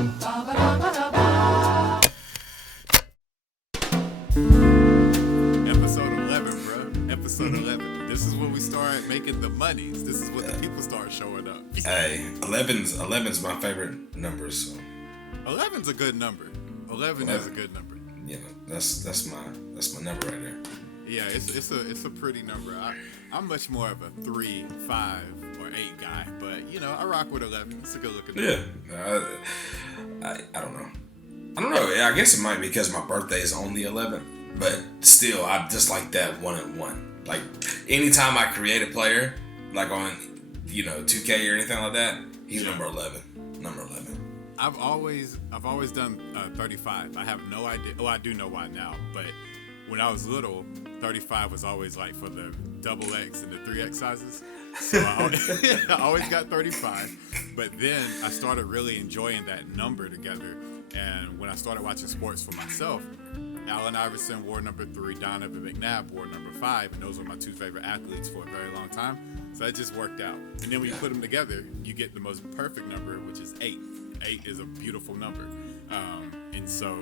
Episode 11, bro. Episode 11. This is when we start making the monies. This is when the people start showing up. Hey, 11's my favorite number. So 11's a good number. 11 is a good number. yeah, that's my number right there. Yeah, it's a pretty number. I'm much more of a 3, 5, or 8 guy, but I rock with 11. It's a good looking number. Yeah, I don't know. I guess it might be because my birthday is on the 11th, but still, I just like that 1 and 1. Like anytime I create a player, like on 2K or anything like that, he's number 11. Number 11. I've always done 35. I have no idea. Oh, I do know why now, but when I was little, 35 was always like for the double X and the 3X sizes. So I always got 35. But then I started really enjoying that number together. And when I started watching sports for myself, Allen Iverson wore number 3, Donovan McNabb wore number 5, and those were my 2 favorite athletes for a very long time. So that just worked out. And then when you put them together, you get the most perfect number, which is 8. 8 is a beautiful number. And so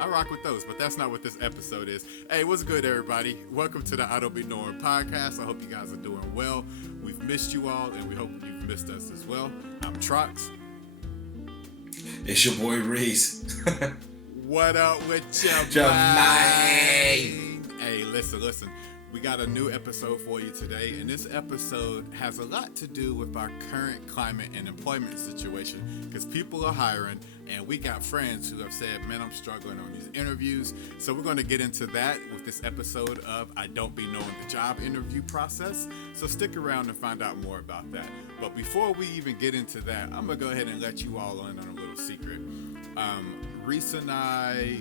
I rock with those, but that's not what this episode is. Hey, what's good, everybody? Welcome to the I Don't Be Knowing podcast. I hope you guys are doing well. We've missed you all, and we hope you've missed us as well. I'm Trox. It's your boy Reese. What up with your mind? Hey, listen. We got a new episode for you today, and this episode has a lot to do with our current climate and employment situation because people are hiring, and we got friends who have said, man, I'm struggling on these interviews. So we're going to get into that with this episode of I Don't Be Knowing the job interview process. So stick around and find out more about that. But before we even get into that, I'm going to go ahead and let you all in on a little secret. Reese and I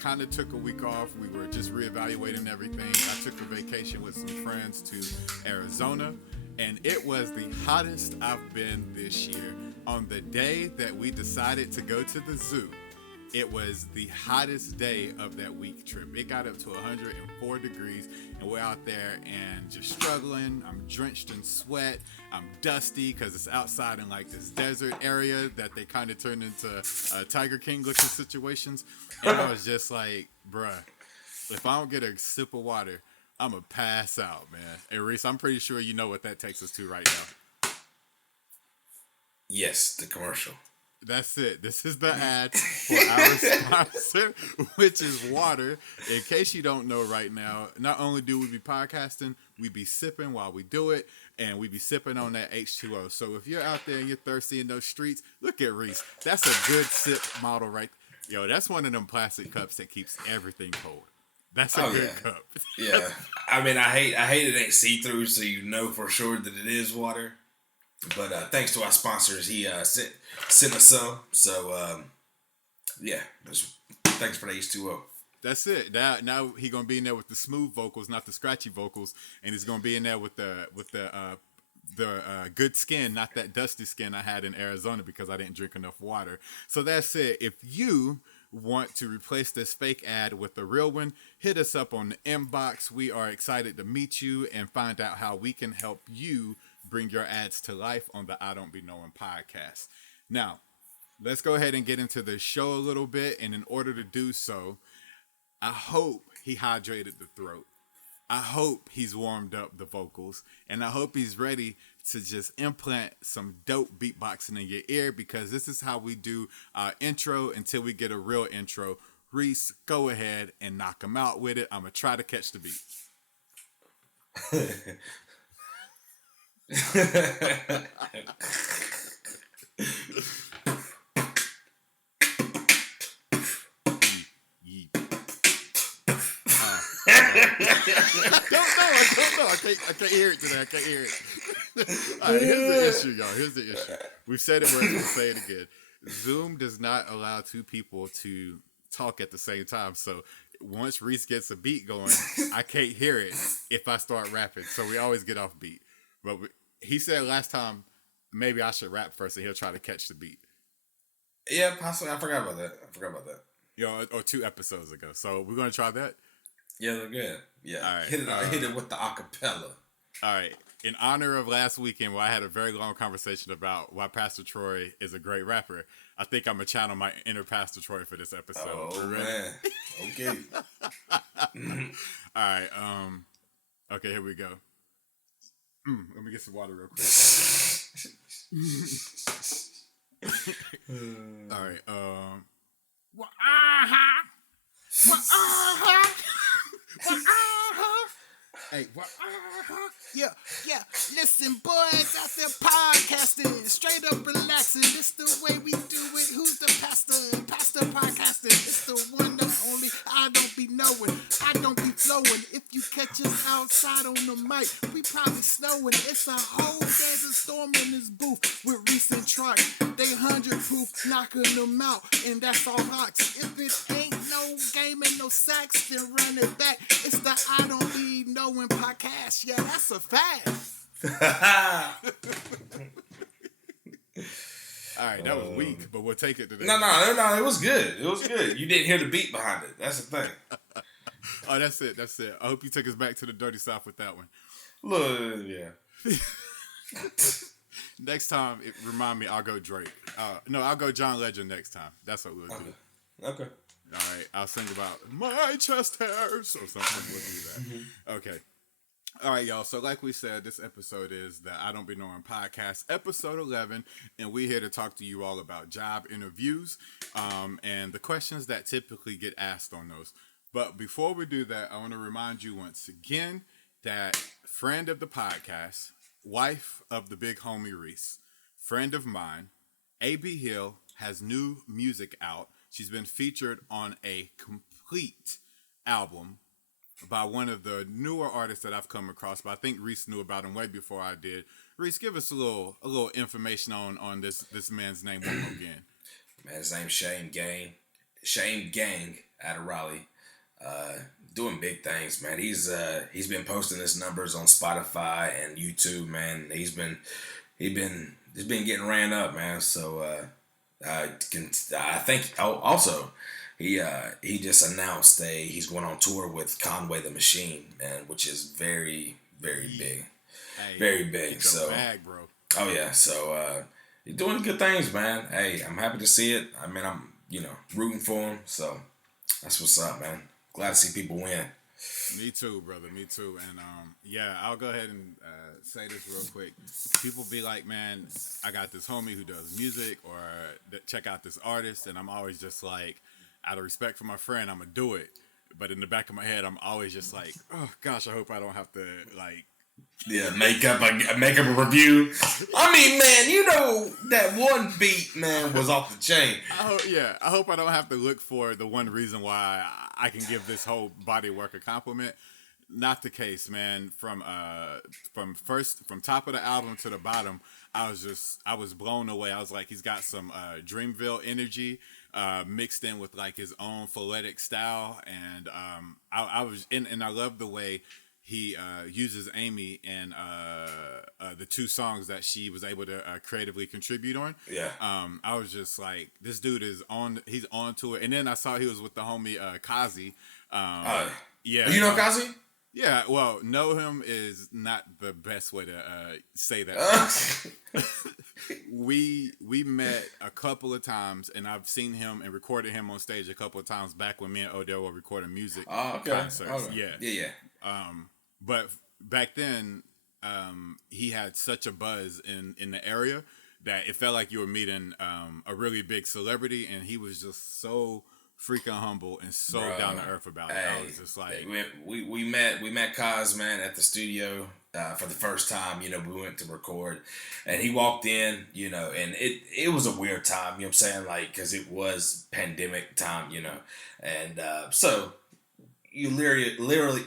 kind of took a week off. We were just reevaluating everything. I took a vacation with some friends to Arizona, and it was the hottest I've been this year. On the day that we decided to go to the zoo, it was the hottest day of that week trip. It got up to 104 degrees, and we're out there and just struggling. I'm drenched in sweat. I'm dusty because it's outside in like this desert area that they kind of turned into Tiger King looking situations. And I was just like, bruh, if I don't get a sip of water, I'm going to pass out, man. And Reese, I'm pretty sure you know what that takes us to right now. Yes, the commercial. That's it. This is the ad for our sponsor, which is water. In case you don't know right now, not only do we be podcasting, we be sipping while we do it, and we be sipping on that H2O. So if you're out there and you're thirsty in those streets, look at Reese. That's a good sip model right there. Yo, that's one of them plastic cups that keeps everything cold. That's a good cup. Yeah. I mean, I hate it ain't see-through, so you know for sure that it is water. But thanks to our sponsors, he sent us some. So, thanks for the H2O. That's it. Now he gonna be in there with the smooth vocals, not the scratchy vocals, and he's gonna be in there with the good skin, not that dusty skin I had in Arizona because I didn't drink enough water. So that's it. If you want to replace this fake ad with a real one, hit us up on the inbox. We are excited to meet you and find out how we can help you bring your ads to life on the I Don't Be Knowing podcast. Now, let's go ahead and get into the show a little bit. And in order to do so, I hope he hydrated the throat. I hope he's warmed up the vocals. And I hope he's ready to just implant some dope beatboxing in your ear because this is how we do our intro until we get a real intro. Reese, go ahead and knock him out with it. I'm going to try to catch the beat. I can't hear it today. I can't hear it. All right, here's the issue, y'all. Here's the issue. We've said it, we're going to say it again. Zoom does not allow 2 people to talk at the same time. So once Reese gets a beat going, I can't hear it if I start rapping. So we always get off beat. But he said last time, maybe I should rap first and he'll try to catch the beat. Yeah, possibly. I forgot about that. Or 2 episodes ago. So we're going to try that? Yeah, they're good. Yeah. All right. Hit it with the acapella. All right. in honor of last weekend where I had a very long conversation about why Pastor Troy is a great rapper, I think I'm going to channel my inner Pastor Troy for this episode. Oh, man. Okay. All right. Okay, here we go. Let me get some water real quick. All right. Well, Hey, yeah. Listen, boys, out there podcasting, straight up relaxing. This the way we do it. Who's the pastor? Pastor podcasting. It's the one, the only. I don't be knowing. I don't be flowing. If you catch us outside on the mic, we probably snowing. It's a whole desert storm in this booth with Reese and Trox. They 100 proof, knocking them out, and that's all rocks. If it ain't no game and no sacks, then run it back. It's the I Don't Be Knowing podcast. Yeah, that's a fact. All right, that was weak, but we'll take it today. No, it was good. It was good. You didn't hear the beat behind it. That's the thing. Oh, that's it. I hope you took us back to the dirty South with that one. Look, yeah. Next time, remind me, I'll go Drake. No, I'll go John Legend next time. That's what we'll do. Okay. All right, I'll sing about my chest hairs or something. We'll do that. Okay. All right, y'all. So like we said, this episode is the I Don't Be Knowing podcast, episode 11, and we're here to talk to you all about job interviews and the questions that typically get asked on those. But before we do that, I want to remind you once again that friend of the podcast, wife of the big homie Reese, friend of mine, A.B. Hill, has new music out. She's been featured on a complete album by one of the newer artists that I've come across, but I think Reese knew about him way before I did. Reese, give us a little information on this man's name one more again. Man, his name's Shane Gang out of Raleigh. Doing big things, man. He's been posting his numbers on Spotify and YouTube, man. He's been getting ran up, man. So I think also he just announced he's going on tour with Conway the Machine, man, which is very, very big. Hey, very big. So bag, bro. Oh yeah, so he's doing good things, man. Hey, I'm happy to see it. I mean, I'm rooting for him, so that's what's up, man. Glad to see people win. Me too, brother. Me too. And yeah, I'll go ahead and say this real quick. People be like, man, I got this homie who does music, or check out this artist, and I'm always just like, out of respect for my friend, I'm gonna do it. But in the back of my head, I'm always just like, oh gosh, I hope I don't have to like. Yeah, make up a review. I mean, man, that one beat, man, was off the chain. I hope I don't have to look for the one reason why I can give this whole body work a compliment. Not the case, man. From top of the album to the bottom, I was blown away. I was like, he's got some Dreamville energy mixed in with like his own phonetic style, and I love the way he uses Amy in the two songs that she was able to creatively contribute on. Yeah. I was just like, this dude he's on to it. And then I saw he was with the homie Kazi. Yeah. You know Kazi? Yeah, well, know him is not the best way to say that. We met a couple of times, and I've seen him and recorded him on stage a couple of times back when me and Odell were recording music concerts. Okay. Yeah. But back then, he had such a buzz in the area that it felt like you were meeting a really big celebrity, and he was just so freaking humble and so down to earth about it. I was just like, we met Kaz, man, at the studio for the first time. We went to record, and he walked in, and it was a weird time. You know what I'm saying? Like, because it was pandemic time, and so you literally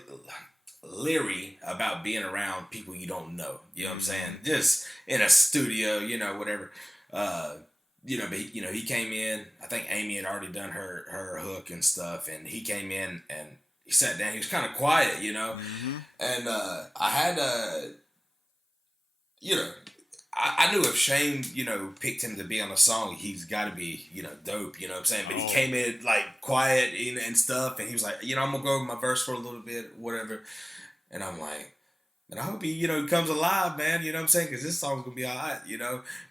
leery about being around people you don't know. You know what I'm saying? Just in a studio, whatever. But he came in. I think Amy had already done her hook and stuff, and he came in and he sat down. He was kind of quiet, Mm-hmm. And I had I knew if Shane, picked him to be on a song, he's got to be, dope. You know what I'm saying? But he came in like quiet and stuff, and he was like, I'm gonna go over my verse for a little bit, whatever. And I'm like, And I hope he comes alive, man. You know what I'm saying? Because this song's gonna be all right,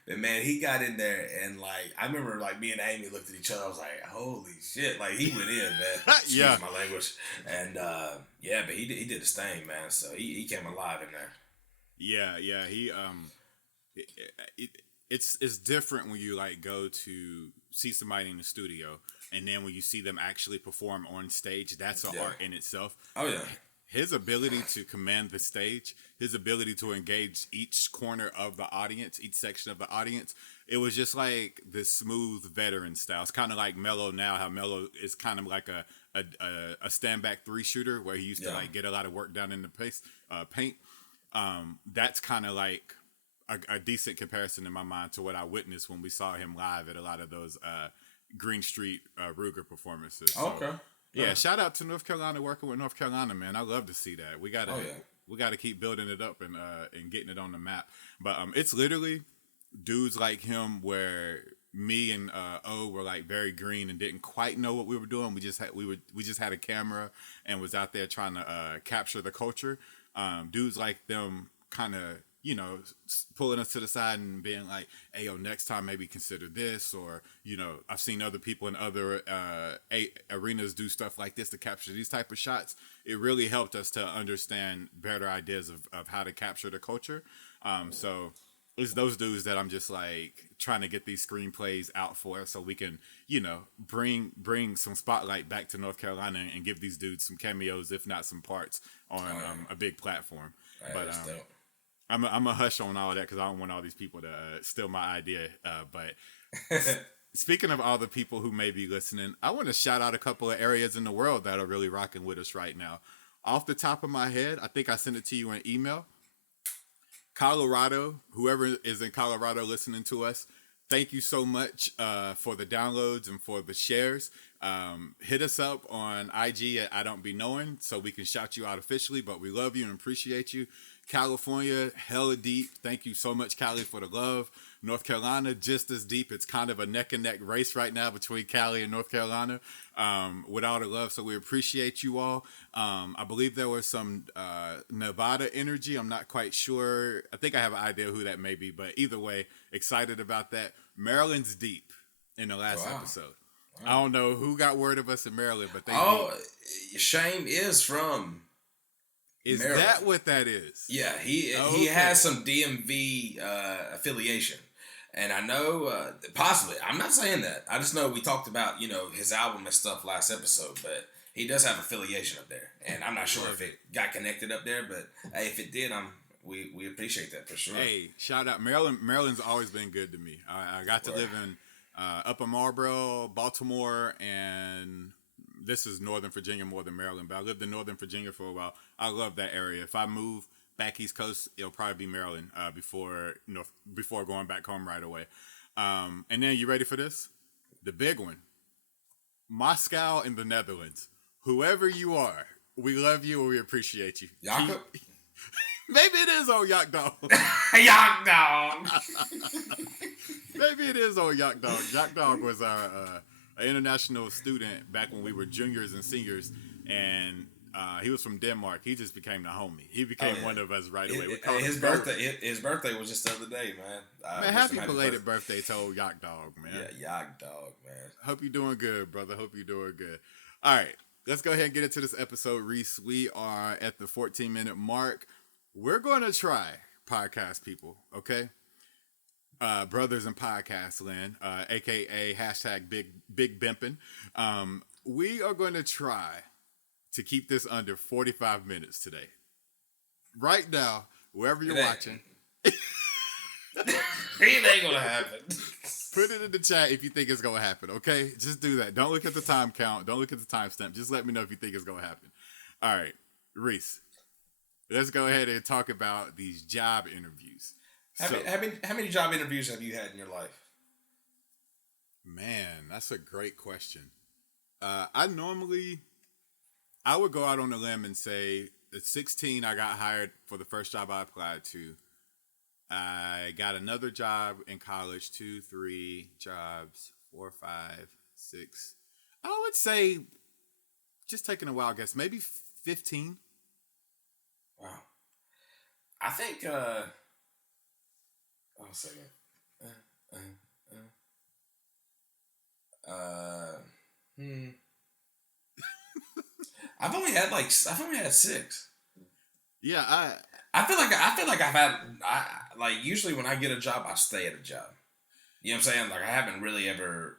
But man, he got in there, and like I remember, like me and Amy looked at each other. I was like, "Holy shit!" Like he went in, man. Yeah. Excuse my language. And but he did his thing, man. So he came alive in there. Yeah, yeah. It, it's different when you like go to see somebody in the studio, and then when you see them actually perform on stage, that's an art in itself. Oh yeah. His ability to command the stage, his ability to engage each corner of the audience, each section of the audience, it was just like this smooth veteran style. It's kind of like Melo now, how Melo is kind of like a stand back three shooter where he used to like get a lot of work done in the paint. That's kind of like a decent comparison in my mind to what I witnessed when we saw him live at a lot of those Green Street Ruger performances. So, okay. Yeah, shout out to North Carolina, working with North Carolina, man. I love to see that. We gotta keep building it up and getting it on the map. But it's literally dudes like him where me and O were like very green and didn't quite know what we were doing. We just had a camera and was out there trying to capture the culture. Dudes like them kind of pulling us to the side and being like, hey, yo, next time maybe consider this, or I've seen other people in other arenas do stuff like this to capture these type of shots. It really helped us to understand better ideas of how to capture the culture. So it's those dudes that I'm just like trying to get these screenplays out for, so we can bring some spotlight back to North Carolina and give these dudes some cameos, if not some parts, on a big platform. But I'm a hush on all that because I don't want all these people to steal my idea. But speaking of all the people who may be listening, I want to shout out a couple of areas in the world that are really rocking with us right now. Off the top of my head, I think I sent it to you in email. Colorado, whoever is in Colorado listening to us, thank you so much for the downloads and for the shares. Hit us up on IG at idon'tbeknowing so we can shout you out officially, but we love you and appreciate you. California, hella deep. Thank you so much, Cali, for the love. North Carolina, just as deep. It's kind of a neck and neck race right now between Cali and North Carolina with all the love. So we appreciate you all. I believe there was some Nevada energy. I'm not quite sure. I think I have an idea who that may be, but either way, excited about that. Maryland's deep in the last episode. Wow. I don't know who got word of us in Maryland, but Shame is from Is Maryland. That what that is? Yeah, he has some DMV affiliation. And I know, possibly, I'm not saying that. I just know we talked about, his album and stuff last episode, but he does have affiliation up there. And I'm not sure if it got connected up there, but hey, if it did, we appreciate that for sure. Hey, shout out. Maryland's always been good to me. I got to live in Upper Marlboro, Baltimore, and this is Northern Virginia more than Maryland, but I lived in Northern Virginia for a while. I love that area. If I move back East Coast, it'll probably be Maryland before going back home right away. And then you ready for this? The big one. Moscow in the Netherlands. Whoever you are, we love you and we appreciate you. Jakob? Maybe it is old Yak Dog. Yak Dog! Maybe it is old Yak Dog. Yak Dog was our international student back when we were juniors and seniors, and he was from Denmark. He just became the homie. He became one of us right away. His birthday was just the other day, man. Man, happy belated birthday to old Yak Dog, man. Yeah, Yak Dog, man. Hope you're doing good, brother. Hope you're doing good. All right, let's go ahead and get into this episode, Reese. We are at the 14-minute mark. We're going to try, podcast people, okay? Brothers in podcast land, a.k.a. hashtag Big Bimpin'. We are going to try to keep this under 45 minutes today. Right now, wherever you're watching. It ain't going to happen. Put it in the chat if you think it's going to happen, okay? Just do that. Don't look at the time count. Don't look at the timestamp. Just let me know if you think it's going to happen. All right, Reese. Let's go ahead and talk about these job interviews. How many job interviews have you had in your life? Man, that's a great question. I would go out on a limb and say at 16, I got hired for the first job I applied to. I got another job in college, 2, 3 jobs, 4, 5, 6. I would say, just taking a wild guess, maybe 15. Wow. I think. One second. Uh, uh, uh, hmm. I've only had six. Yeah, I feel like I've had like usually when I get a job I stay at a job. You know what I'm saying? Like I haven't really ever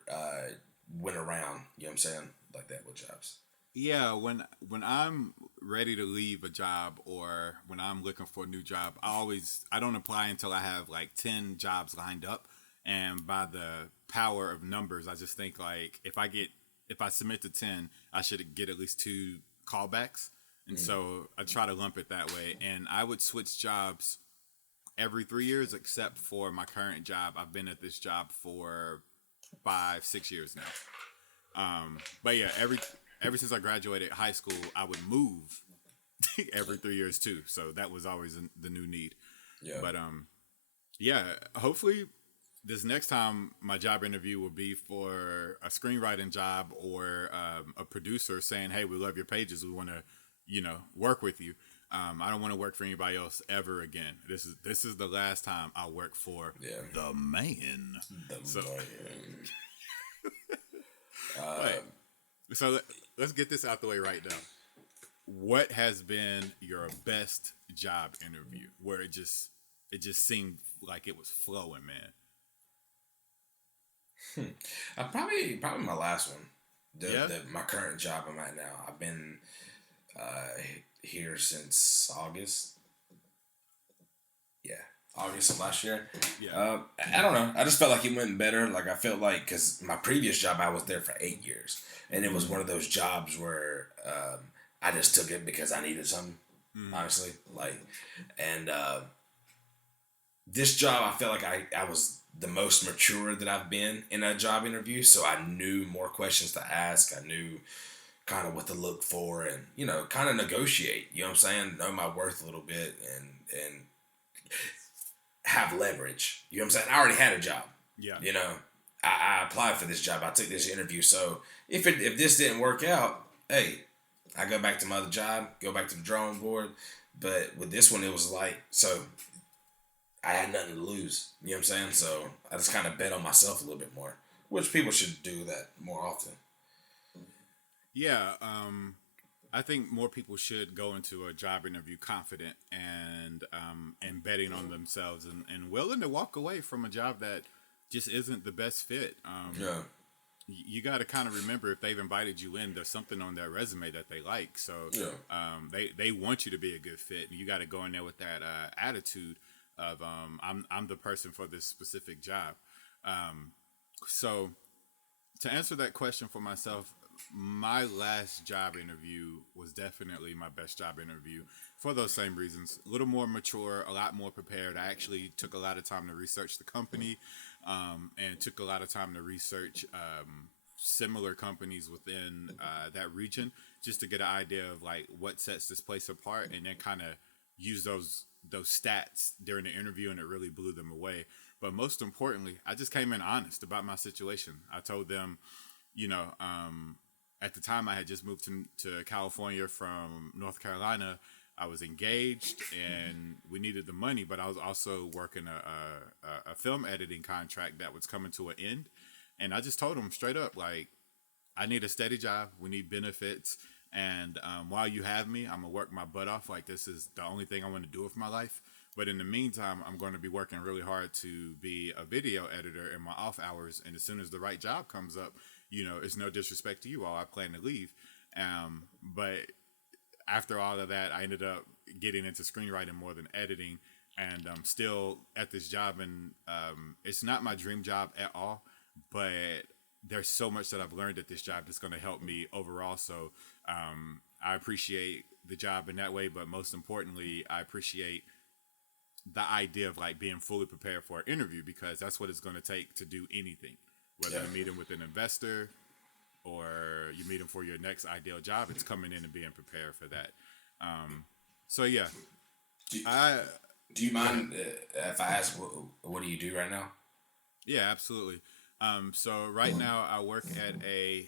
went around. You know what I'm saying? Like that with jobs. yeah. When I'm ready to leave a job or when I'm looking for a new job, I don't apply until I have like 10 jobs lined up. And by the power of numbers, I just think like if I submit to 10, I should get at least two callbacks. And so I try to lump it that way. And I would switch jobs every 3 years, except for my current job. I've been at this job for 5, 6 years now. But yeah, ever since I graduated high school, I would move every 3 years too. So that was always the new need. Yeah. But yeah, hopefully this next time my job interview will be for a screenwriting job or a producer saying, "Hey, we love your pages. We want to, work with you." I don't want to work for anybody else ever again. This is the last time I work for the man. Right. So let's get this out the way right now. What has been your best job interview where it just seemed like it was flowing, man? Probably my last one. My current job I'm at now. I've been here since August. Yeah, August of last year. Yeah. I don't know. I just felt like it went better. Like I felt like because my previous job I was there for 8 years, and it was one of those jobs where I just took it because I needed something. Honestly, and this job I felt like I was the most mature that I've been in a job interview, so I knew more questions to ask. I knew kind of what to look for and, kind of negotiate, you know what I'm saying? Know my worth a little bit and have leverage. You know what I'm saying? I already had a job. Yeah. I applied for this job. I took this interview. So if this didn't work out, hey, I go back to my other job, go back to the drawing board. But with this one, it was like, so I had nothing to lose. You know what I'm saying? So I just kind of bet on myself a little bit more, which people should do that more often. Yeah, I think more people should go into a job interview confident and betting on themselves and willing to walk away from a job that just isn't the best fit. Yeah. You got to kind of remember if they've invited you in, there's something on their resume that they like. So they want you to be a good fit, and you got to go in there with that attitude of I'm the person for this specific job. So to answer that question for myself, my last job interview was definitely my best job interview for those same reasons. A little more mature, a lot more prepared. I actually took a lot of time to research the company and took a lot of time to research similar companies within that region just to get an idea of like what sets this place apart, and then kind of use those stats during the interview, and it really blew them away. But most importantly, I just came in honest about my situation. I told them, at the time I had just moved to California from North Carolina. I was engaged and we needed the money, but I was also working a film editing contract that was coming to an end. And I just told them straight up, like, I need a steady job. We need benefits. And while you have me, I'm going to work my butt off. Like, this is the only thing I want to do with my life. But in the meantime, I'm going to be working really hard to be a video editor in my off hours. And as soon as the right job comes up, it's no disrespect to you all, I plan to leave. But after all of that, I ended up getting into screenwriting more than editing. And I'm still at this job. And it's not my dream job at all. But there's so much that I've learned at this job that's going to help me overall. So I appreciate the job in that way. But most importantly, I appreciate the idea of like being fully prepared for an interview, because that's what it's going to take to do anything, whether you're meeting with an investor or you meet them for your next ideal job. It's coming in and being prepared for that. So yeah. Do you mind if I ask what do you do right now? Yeah, absolutely. So right now I work at a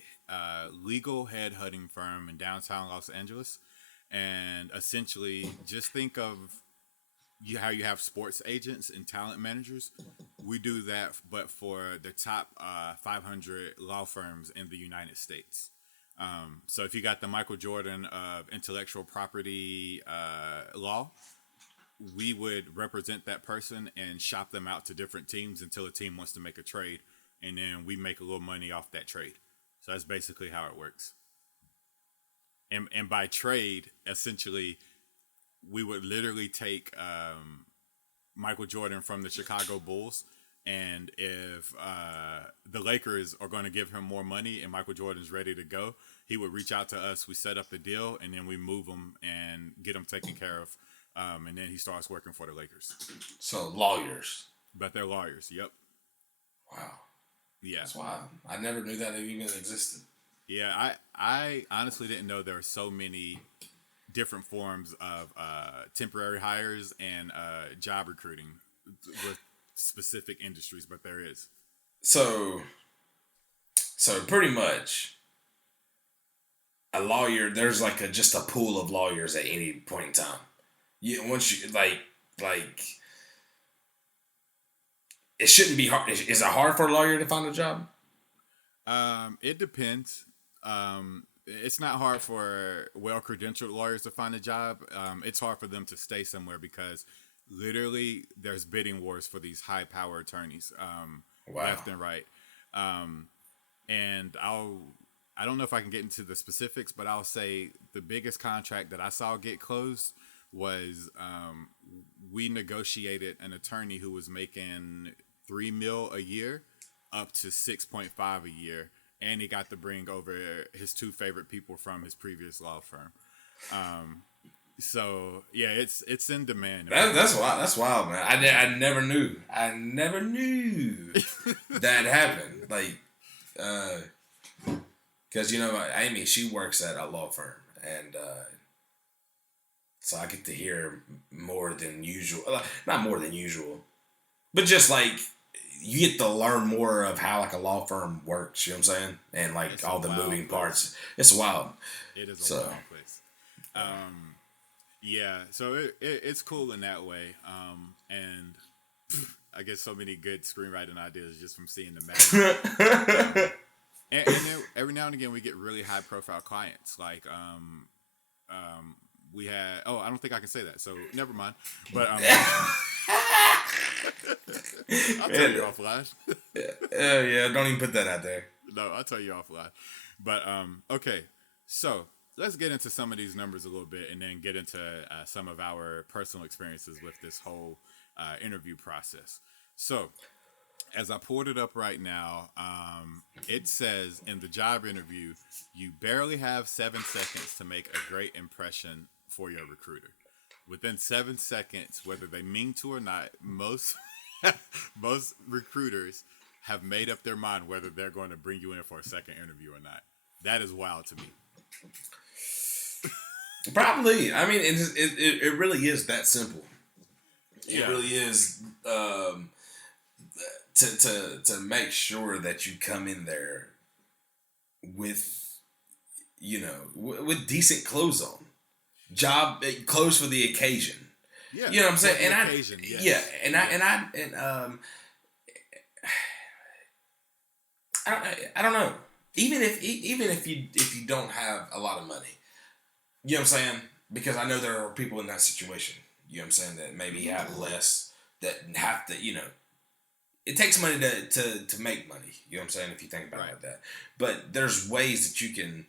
legal headhunting firm in downtown Los Angeles, and essentially just think of how you have sports agents and talent managers. We do that, but for the top 500 law firms in the United States. So if you got the Michael Jordan of intellectual property law, we would represent that person and shop them out to different teams until a team wants to make a trade, and then we make a little money off that trade. So that's basically how it works. And by trade, essentially, we would literally take Michael Jordan from the Chicago Bulls, and if the Lakers are going to give him more money and Michael Jordan's ready to go, he would reach out to us. We set up the deal, and then we move him and get him taken care of. And then he starts working for the Lakers. So lawyers. But they're lawyers. Yep. Wow. Yeah. That's wild. I never knew that it even existed. Yeah, I honestly didn't know there were so many different forms of temporary hires and job recruiting with specific industries, but there is. So pretty much, a lawyer, there's like just a pool of lawyers at any point in time. Once you like, it shouldn't be hard. Is it hard for a lawyer to find a job? It depends. It's not hard for well-credentialed lawyers to find a job. It's hard for them to stay somewhere because literally there's bidding wars for these high-power attorneys, left and right. And I don't know if I can get into the specifics, but I'll say the biggest contract that I saw get closed was we negotiated an attorney who was making $3 million a year up to 6.5 a year. And he got to bring over his two favorite people from his previous law firm. So yeah, it's in demand. That's wild. That's wild, man. I never knew. I never knew that happened. Like, because Amy, she works at a law firm, and so I get to hear more than usual. Not more than usual, but just like, you get to learn more of how like a law firm works, you know what I'm saying? And like it's all the moving parts. It's wild. It is a wild place. Yeah, so it's cool in that way. And I get so many good screenwriting ideas just from seeing the magic. And then every now and again we get really high profile clients. Like we had I don't think I can say that, so never mind. But I'll tell you offline. Yeah, don't even put that out there. No, I'll tell you offline. But okay, so let's get into some of these numbers a little bit, and then get into some of our personal experiences with this whole interview process. So, as I pulled it up right now, it says in the job interview, you barely have 7 seconds to make a great impression for your recruiter. Within 7 seconds, whether they mean to or not, most recruiters have made up their mind whether they're going to bring you in for a second interview or not. That is wild to me. Probably. I mean, it really is that simple. It really is to make sure that you come in there with with decent clothes on. Job clothes for the occasion. Yeah, you know what I'm saying? And occasion, I don't know. Even if you don't have a lot of money, you know what I'm saying? Because I know there are people in that situation. You know what I'm saying, that maybe have less, that have to, it takes money to make money. You know what I'm saying? If you think about it like that. But there's ways that you can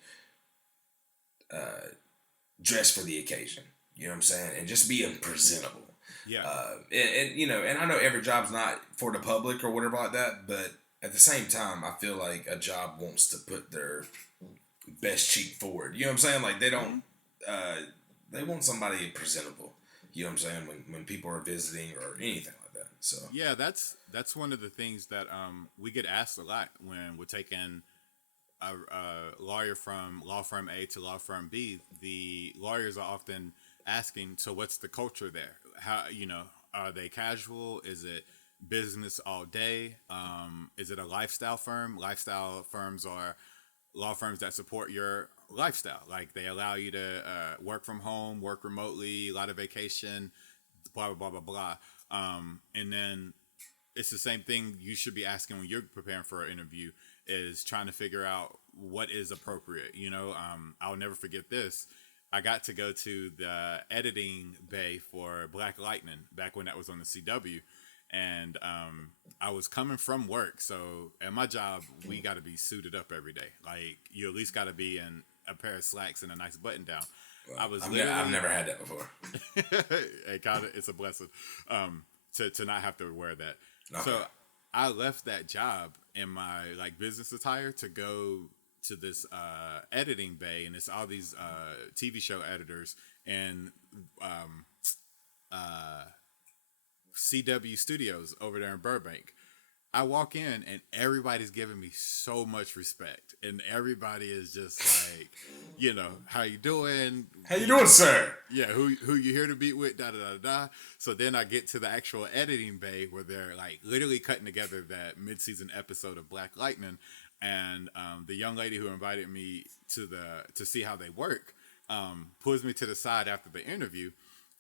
dress for the occasion. You know what I'm saying? And just being presentable. Yeah. And I know every job's not for the public or whatever like that, but at the same time, I feel like a job wants to put their best cheek forward. You know what I'm saying? Like they don't, they want somebody presentable. You know what I'm saying? When people are visiting or anything like that. So yeah, that's one of the things that we get asked a lot when we're taking a lawyer from law firm A to law firm B. The lawyers are often asking, so what's the culture there? How, are they casual? Is it business all day? Is it a lifestyle firm? Lifestyle firms are law firms that support your lifestyle. Like they allow you to work from home, work remotely, a lot of vacation. blah blah blah blah blah. And then it's the same thing you should be asking when you're preparing for an interview, is trying to figure out what is appropriate. I'll never forget this. I got to go to the editing bay for Black Lightning back when that was on the CW. And I was coming from work. So at my job, we got to be suited up every day. Like, you at least got to be in a pair of slacks and a nice button down. Well, I've never had that before. It's a blessing to not have to wear that. Okay. So I left that job in my business attire to go to this editing bay, and it's all these TV show editors and CW Studios over there in Burbank. I walk in and everybody's giving me so much respect, and everybody is just like, how you doing? How you doing, sir? Yeah, who you here to meet with? Da da da da. So then I get to the actual editing bay where they're literally cutting together that mid-season episode of Black Lightning, and the young lady who invited me to see how they work pulls me to the side after the interview,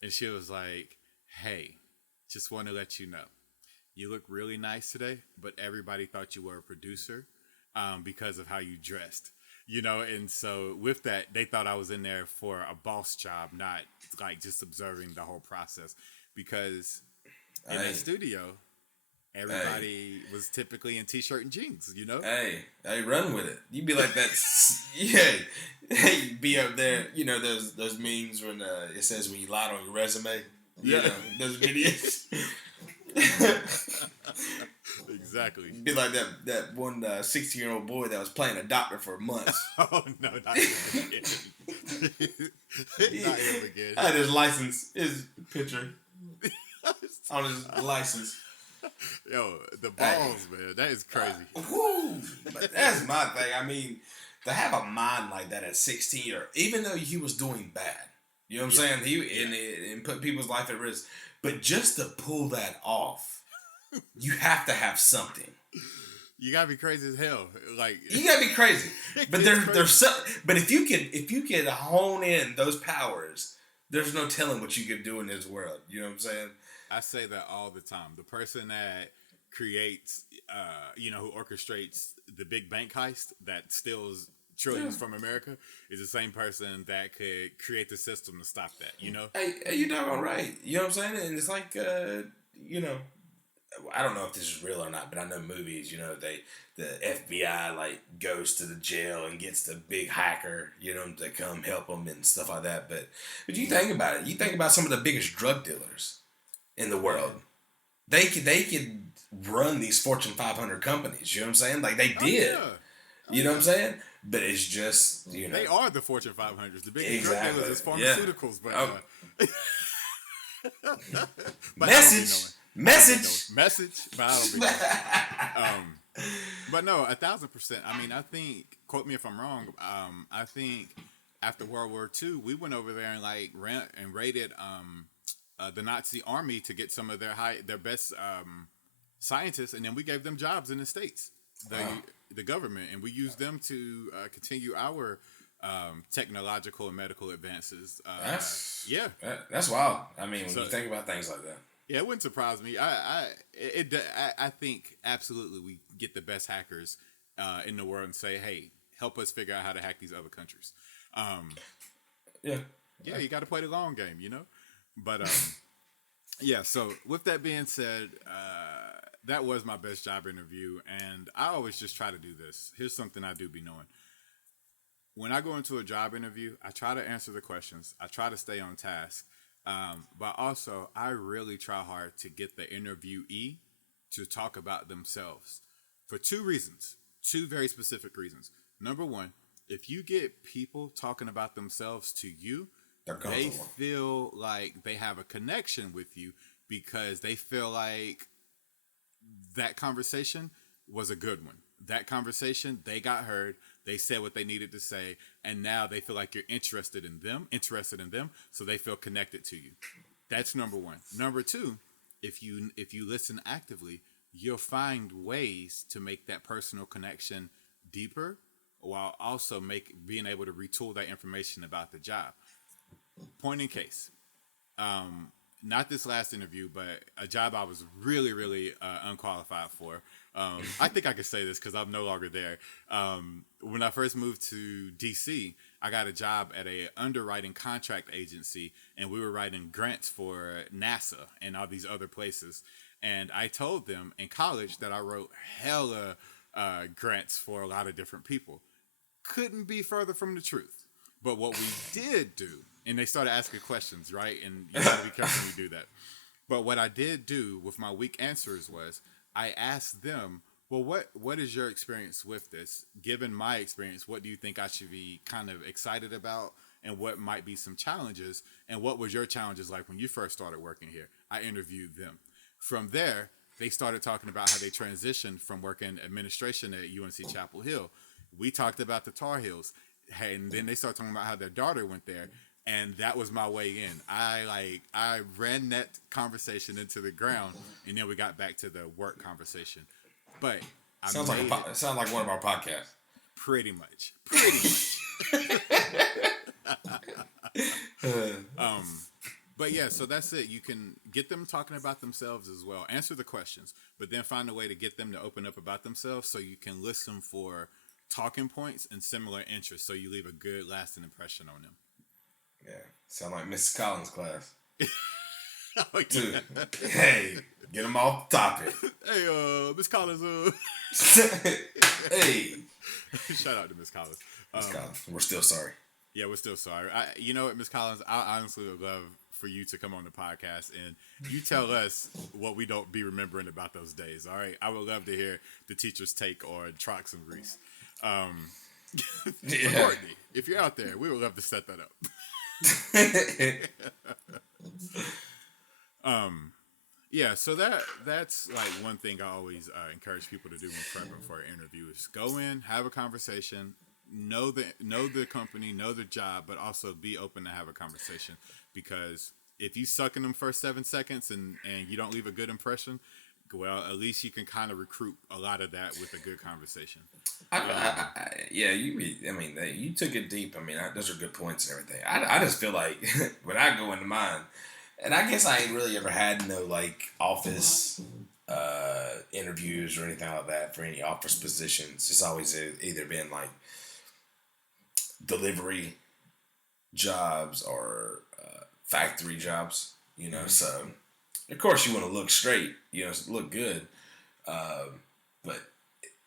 and she was like, "Hey, just want to let you know, you look really nice today, but everybody thought you were a producer because of how you dressed." And so with that, they thought I was in there for a boss job, not just observing the whole process. Because in the studio, everybody was typically in t-shirt and jeans, Hey, run with it. You be like that. Hey, be up there. Those memes when it says when you lied on your resume. Those videos. Exactly. Be like that one 16-year-old boy that was playing a doctor for months. Oh no, not him again. Not him again. I had his picture on his license. Yo, the balls, man, that is crazy. But that's my thing. I mean, to have a mind like that at 16, or even though he was doing bad, you know what I'm saying? And put people's life at risk. But just to pull that off, you have to have something. You gotta be crazy as hell. You gotta be crazy. But there's some. But if you can hone in those powers, there's no telling what you could do in this world. You know what I'm saying? I say that all the time. The person that creates, who orchestrates the big bank heist that steals trillions from America is the same person that could create the system to stop that. Hey, you're doggone right. You know what I'm saying? And it's like, I don't know if this is real or not, but I know movies, the FBI goes to the jail and gets the big hacker, to come help them and stuff like that. But you think about it. You think about some of the biggest drug dealers in the world. They could run these Fortune 500 companies. You know what I'm saying? They did. You know what I'm saying? But it's just, They are the Fortune 500s. The biggest drug dealers is pharmaceuticals. Yeah. But Message, but I don't be knowing. But no, 1,000%. I mean, I think, quote me if I'm wrong, I think after World War II, we went over there and raided the Nazi army to get some of their best scientists, and then we gave them jobs in the States. The government, and we used them to continue our technological and medical advances. That's wild. I mean, when you think about things like that. Yeah, it wouldn't surprise me. I think absolutely we get the best hackers in the world and say, hey, help us figure out how to hack these other countries. Yeah, you got to play the long game, But yeah. So with that being said, that was my best job interview, and I always just try to do this. Here's something I do be knowing. When I go into a job interview, I try to answer the questions. I try to stay on task. But also, I really try hard to get the interviewee to talk about themselves for two very specific reasons. Number one, if you get people talking about themselves to you, they feel like they have a connection with you because they feel like that conversation was a good one. That conversation, they got heard, they said what they needed to say, and now they feel like you're interested in them, so they feel connected to you. That's number one. Number two, if you listen actively, you'll find ways to make that personal connection deeper while also being able to retool that information about the job. Point in case. not this last interview, but a job I was really, really unqualified for. I think I could say this because I'm no longer there. When I first moved to DC, I got a job at a underwriting contract agency, and we were writing grants for NASA and all these other places. And I told them in college that I wrote hella grants for a lot of different people. Couldn't be further from the truth. But what we did do, and they started asking questions, right? And you gotta be careful when you do that. But what I did do with my weak answers was I asked them, well, what is your experience with this? Given my experience, what do you think I should be kind of excited about? And what might be some challenges? And what was your challenges like when you first started working here? I interviewed them. From there, they started talking about how they transitioned from working administration at UNC Chapel Hill. We talked about the Tar Heels. And then they started talking about how their daughter went there. And that was my way in. I ran that conversation into the ground, and then we got back to the work conversation. But sounds like one of our podcasts. Pretty much. But yeah, so that's it. You can get them talking about themselves as well. Answer the questions, but then find a way to get them to open up about themselves so you can listen for talking points and similar interests so you leave a good lasting impression on them. Yeah, sound like Mrs. Collins' class. Oh, yeah. Dude, hey, get them off topic. Hey, Miss Collins. Hey. Shout out to Miss Collins. Miss Collins, we're still sorry. Yeah, we're still sorry. You know what, Miss Collins, I honestly would love for you to come on the podcast and you tell us what we don't be remembering about those days, all right? I would love to hear the teacher's take on Trox and Reese. Yeah. Courtney, if you're out there, we would love to set that up. Yeah, so that's like one thing I always encourage people to do when prepping for an interview is go in, have a conversation, know the company, know the job, but also be open to have a conversation, because if you suck in them first 7 seconds and you don't leave a good impression, well, at least you can kind of recruit a lot of that with a good conversation. You took it deep. I mean, those are good points and everything. I just feel like when I go into mine, and I guess I ain't really ever had no like office interviews or anything like that for any office positions. It's always either been like delivery jobs or factory jobs, you know. So of course you want to look straight, you know, look good, but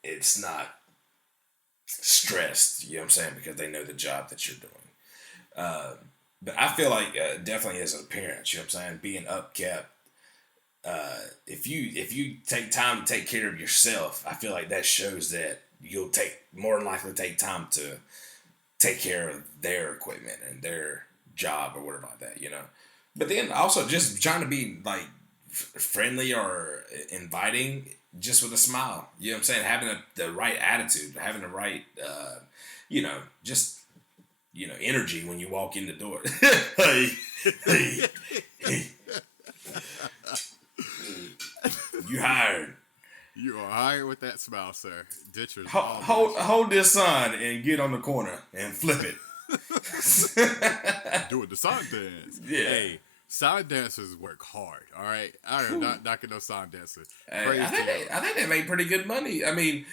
it's not stressed, you know what I'm saying, because they know the job that you're doing. But I feel like definitely as an appearance, you know what I'm saying, being upkept, if you take time to take care of yourself, I feel like that shows that you'll more than likely take time to take care of their equipment and their job or whatever like that, you know. But then also just trying to be like friendly or inviting, just with a smile, you know what I'm saying, having the right attitude, having the right, energy when you walk in the door. hey. You hired. You are hired with that smile, sir. Ditchers. Hold this sign and get on the corner and flip it. Doing the sign dance. Yeah. Hey, sign dancers work hard, all right? I am not knocking no sign dancers. Hey, I think they make pretty good money. I mean,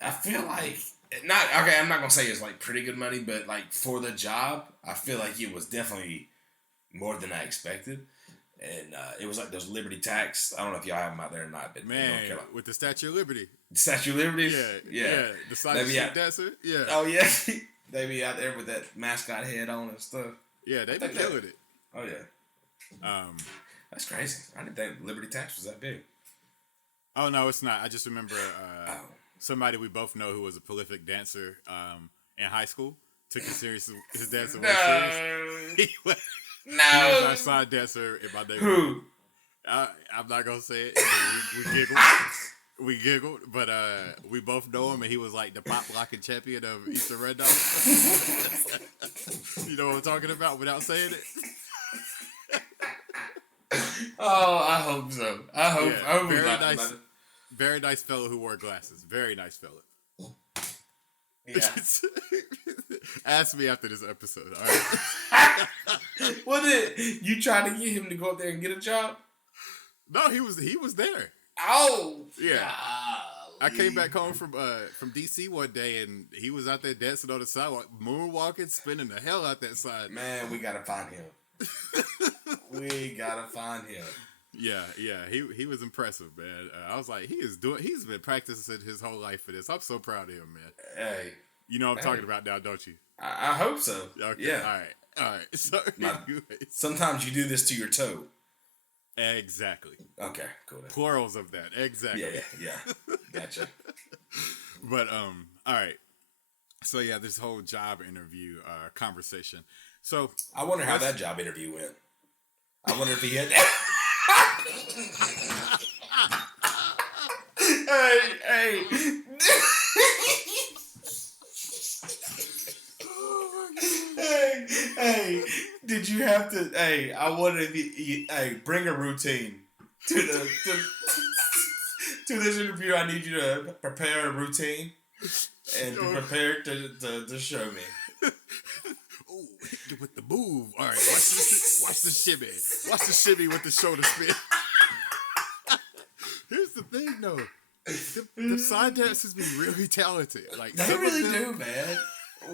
I feel like, I'm not going to say it's like pretty good money, but like for the job, I feel like it was definitely more than I expected. And it was like those Liberty tax. I don't know if y'all have them out there or not. But man, with the Statue of Liberty. The Statue of Liberty? Yeah. The sign dancer? Yeah. Oh, yeah. They be out there with that mascot head on and stuff. Yeah, they be killing it. Oh, yeah. That's crazy. I didn't think Liberty tax was that big. Oh, no, it's not. I just remember somebody we both know who was a prolific dancer in high school took his dancing way serious. He was our sign dancer in my neighborhood. Who? I'm not going to say it. We giggled, but we both know him, and he was like the pop locking champion of Eastern Red Dog. You know what I'm talking about without saying it? Oh, I hope so. I hope very nice fellow who wore glasses. Very nice fellow. Yeah. Ask me after this episode, all right? What did you try to get him to go up there and get a job? No, he was there. Oh, yeah. Golly. I came back home from DC one day, and he was out there dancing on the sidewalk, moonwalking, spinning the hell out that side. Man, we gotta find him. We gotta find him. Yeah, he was impressive, man. I was like, he's been practicing his whole life for this. I'm so proud of him, man. Hey, you know what I'm talking about now, don't you? I hope so. Okay, yeah. All right. So, sometimes you do this to your toe. Exactly. Okay, cool. Then. Plurals of that. Exactly. Yeah. Gotcha. But all right. So yeah, this whole job interview conversation. So I wonder how that job interview went. I wonder if he had. Hey. Hey, did you have to? Hey, I wonder if you bring a routine to this interview. I need you to prepare a routine and be prepared to show me. Ooh, with the move. All right, watch the shimmy. Watch the shimmy with the shoulder spin. Here's the thing, though. The side dancers be really talented. Like they really do, man.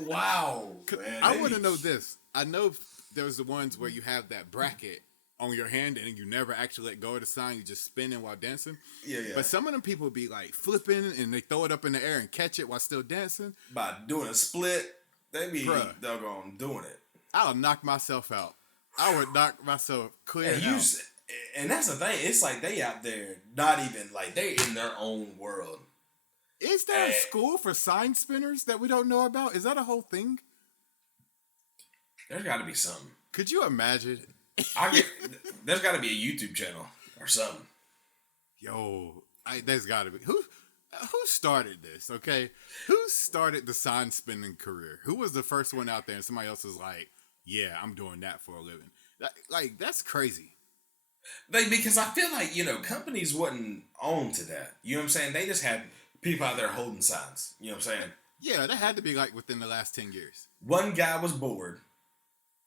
Wow. Man, I want to know this. I know there's the ones where you have that bracket on your hand and you never actually let go of the sign. You just spinning while dancing. Yeah. But some of them people be like flipping and they throw it up in the air and catch it while still dancing. By doing a split, they be doggone doing it. I'll knock myself out. I would knock myself clear out. And that's the thing. It's like they out there, not even like they in their own world. Is there a school for sign spinners that we don't know about? Is that a whole thing? There's got to be something. Could you imagine? There's got to be a YouTube channel or something. Yo, there's got to be. Who started this? Okay, who started the sign spinning career? Who was the first one out there? And somebody else was like, "Yeah, I'm doing that for a living." That's crazy. Because I feel like companies wasn't on to that. You know what I'm saying? They just had people out there holding signs. You know what I'm saying? Yeah, that had to be like within the last 10 years. One guy was bored.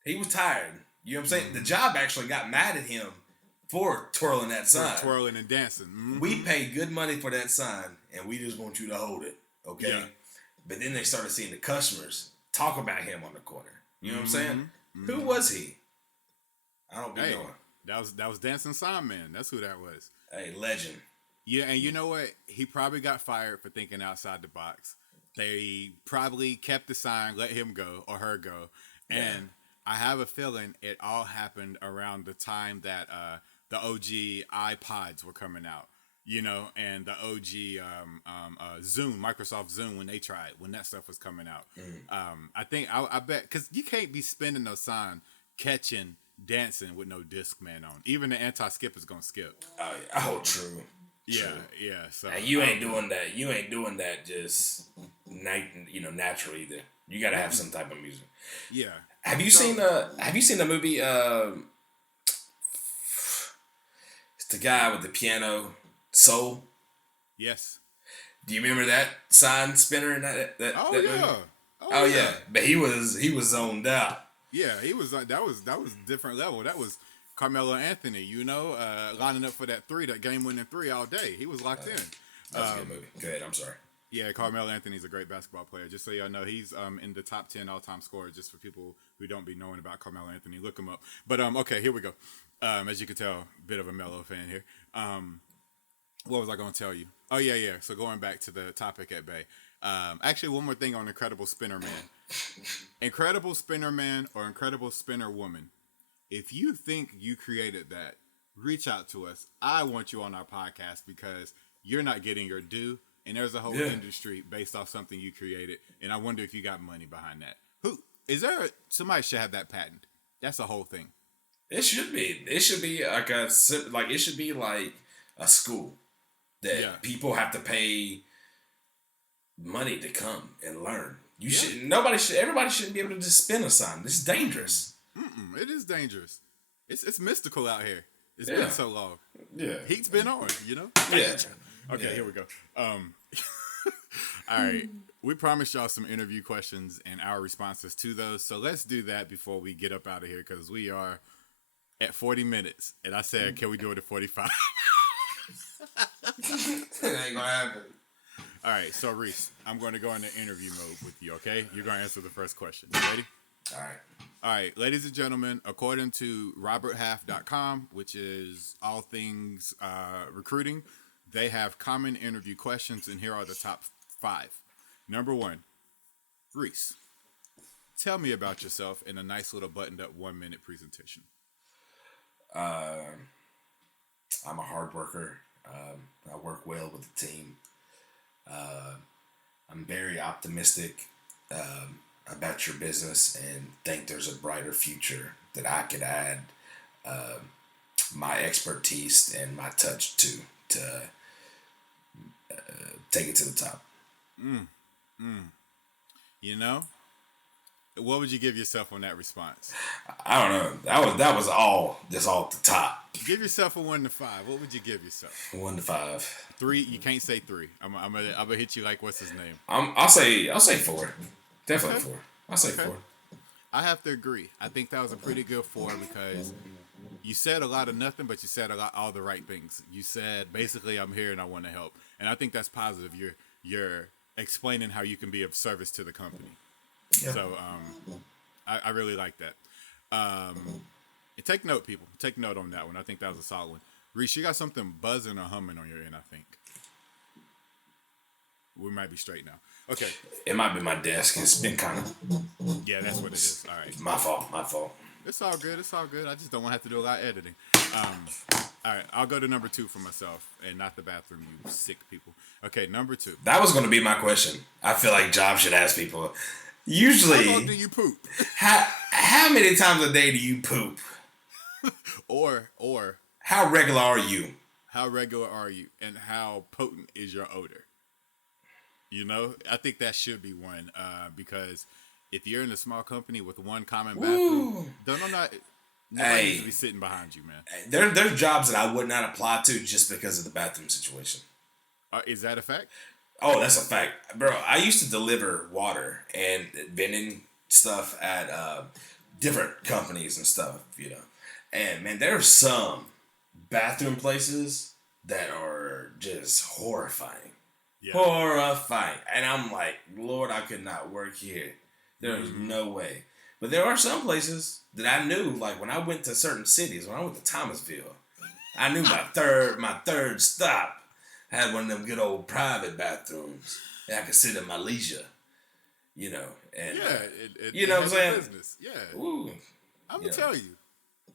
He was tired. You know what I'm saying? The job actually got mad at him for twirling that sign. For twirling and dancing. Mm-hmm. We pay good money for that sign, and we just want you to hold it. Okay? Yeah. But then they started seeing the customers talk about him on the corner. You know what I'm saying? Mm-hmm. Who was he? I don't be knowing. That was Dancing Sign Man. That's who that was. Hey, legend. Yeah, and you know what? He probably got fired for thinking outside the box. They probably kept the sign, let him go or her go. And I have a feeling it all happened around the time that the OG iPods were coming out. And the OG Zoom, Microsoft Zoom, when that stuff was coming out. I bet, because you can't be spinning no sign, catching, dancing with no Discman on. Even the anti-skip is going to skip. Oh, true. Yeah. So you ain't doing that. You ain't doing that just naturally either. You got to have some type of music. Yeah. Have you seen the movie? It's the guy with the piano, Soul. Yes. Do you remember that sign spinner in that movie? Oh yeah. But he was zoned out. Yeah, he was. That was different level. That was Carmelo Anthony. Lining up for that game-winning three all day. He was locked in. That's a good movie. Go ahead. I'm sorry. Yeah, Carmelo Anthony's a great basketball player. Just so y'all know, he's in the top 10 all-time scorers. Just for people who don't be knowing about Carmelo Anthony, look him up. But okay, here we go. As you can tell, bit of a Melo fan here. What was I going to tell you? Oh yeah. So going back to the topic at bay. Actually, one more thing on Incredible Spinner Man. Incredible Spinner Man or Incredible Spinner Woman. If you think you created that, reach out to us. I want you on our podcast because you're not getting your due, and there's a whole industry based off something you created, and I wonder if you got money behind that. Somebody should have that patent. That's the whole thing. It should be. It should be it should be like a school that people have to pay money to come and learn. Everybody shouldn't be able to just spin a sign. This is dangerous. It is dangerous. It's mystical out here. It's been so long. Yeah. Heat's been on, Yeah. Okay, here we go. All right. We promised y'all some interview questions and our responses to those. So let's do that before we get up out of here because we are at 40 minutes. And I said, can we do it at 45? It ain't gonna happen. All right. So, Reese, I'm going to go into interview mode with you, okay? You're going to answer the first question. You ready? All right. All right. Ladies and gentlemen, according to roberthalf.com, which is all things recruiting, they have common interview questions, and here are the top 5. Number 1, Reese, tell me about yourself in a nice little buttoned-up 1-minute presentation. I'm a hard worker. I work well with the team. I'm very optimistic about your business and think there's a brighter future that I could add my expertise and my touch to take it to the top. You know, what would you give yourself on that response? I don't know. That was all just off the top. Give yourself a 1 to 5. What would you give yourself? 1 to 5. 3. You can't say 3. I'm gonna hit you like what's his name? I'll say 4. Definitely okay. 4. I'll say 4. I have to agree. I think that was a pretty good 4 because you said a lot of nothing, but you said all the right things. You said basically, I'm here and I want to help, and I think that's positive. You're explaining how you can be of service to the company. Yeah. So I really like that. Take note, people. Take note on that one. I think that was a solid one. Reese, you got something buzzing or humming on your end, I think. We might be straight now. Okay. It might be my desk. It's been kind of... Yeah, that's what it is. All right. My fault. It's all good. I just don't want to have to do a lot of editing. All right. I'll go to number 2 for myself and not the bathroom, you sick people. Okay, number 2. That was going to be my question. I feel like Job should ask people. Usually... How long do you poop? How many times a day do you poop? Or... How regular are you? How regular are you? And how potent is your odor? You know, I think that should be one because if you're in a small company with one common bathroom, nobody needs to be sitting behind you, man. There's jobs that I would not apply to just because of the bathroom situation. Is that a fact? Oh, that's a fact. Bro, I used to deliver water and vending stuff at different companies and stuff, you know. And, man, there are some bathroom places that are just horrifying. Yeah. Horrifying. And I'm like, Lord, I could not work here. There's no way. But there are some places that I knew, like when I went to certain cities, when I went to Thomasville, I knew my third stop had one of them good old private bathrooms that I could sit at my leisure, you know. And you know what I'm saying? Business. Yeah. Ooh, I'm going to tell you.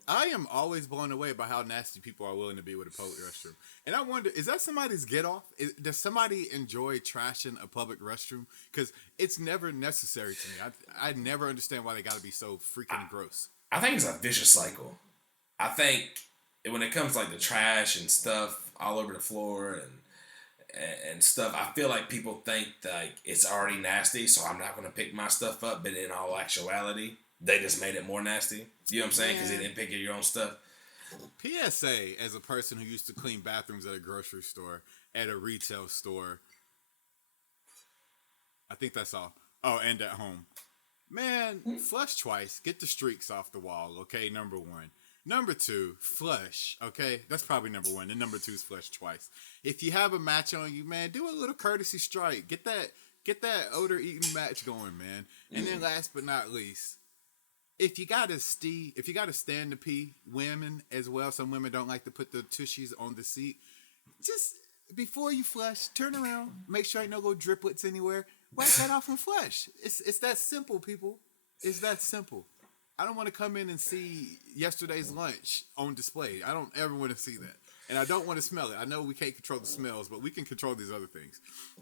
I am always blown away by how nasty people are willing to be with a public restroom. And I wonder, is that somebody's get off? Does somebody enjoy trashing a public restroom? Because it's never necessary to me. I never understand why they got to be so freaking gross. I think it's a vicious cycle. I think when it comes to like the trash and stuff all over the floor and stuff, I feel like people think like it's already nasty, so I'm not going to pick my stuff up. But in all actuality, they just made it more nasty. You know what I'm saying? Because they didn't pick your own stuff. PSA, as a person who used to clean bathrooms at a grocery store, at a retail store, I think that's all. Oh, and at home. Man, flush twice. Get the streaks off the wall, okay? Number 1. Number 2, flush, okay? That's probably number 1. And number 2 is flush twice. If you have a match on you, man, do a little courtesy strike. Get that odor-eating match going, man. And then last but not least, if you gotta stand to pee, women as well. Some women don't like to put the tushies on the seat. Just before you flush, turn around, make sure ain't no little driplets anywhere. Wipe that off and flush. It's that simple, people. It's that simple. I don't want to come in and see yesterday's lunch on display. I don't ever want to see that, and I don't want to smell it. I know we can't control the smells, but we can control these other things.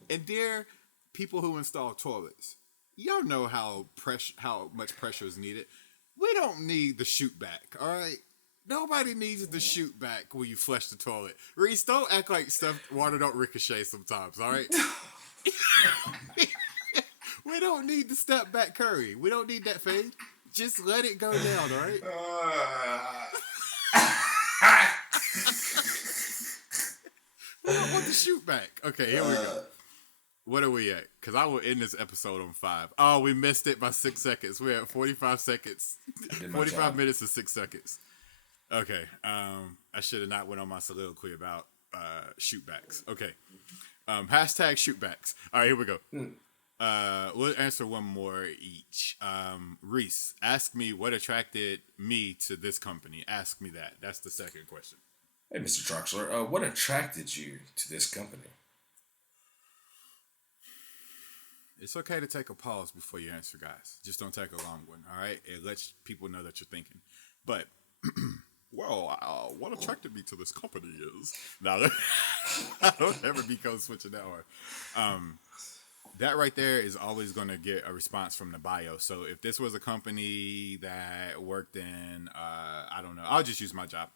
And dear people who install toilets, y'all know how much pressure is needed. We don't need the shoot back, all right? Nobody needs the shoot back when you flush the toilet. Reese, don't act like water don't ricochet sometimes, all right? We don't need the step back curry. We don't need that fade. Just let it go down, all right? We don't want the shoot back. Okay, here we go. What are we at? Because I will end this episode on 5. Oh, we missed it by 6 seconds. We're at 45 seconds. 45 minutes and 6 seconds. Okay. I should have not went on my soliloquy about shootbacks. Okay. Hashtag shootbacks. All right, here we go. We'll answer one more each. Reese, ask me what attracted me to this company. Ask me that. That's the second question. Hey, Mr. Troxler, what attracted you to this company? It's okay to take a pause before you answer, guys. Just don't take a long one, all right? It lets people know that you're thinking. But, what attracted me to this company is... Now, I don't ever be code switching that hard. That right there is always going to get a response from the bio. So if this was a company that worked in, I don't know, I'll just use my job.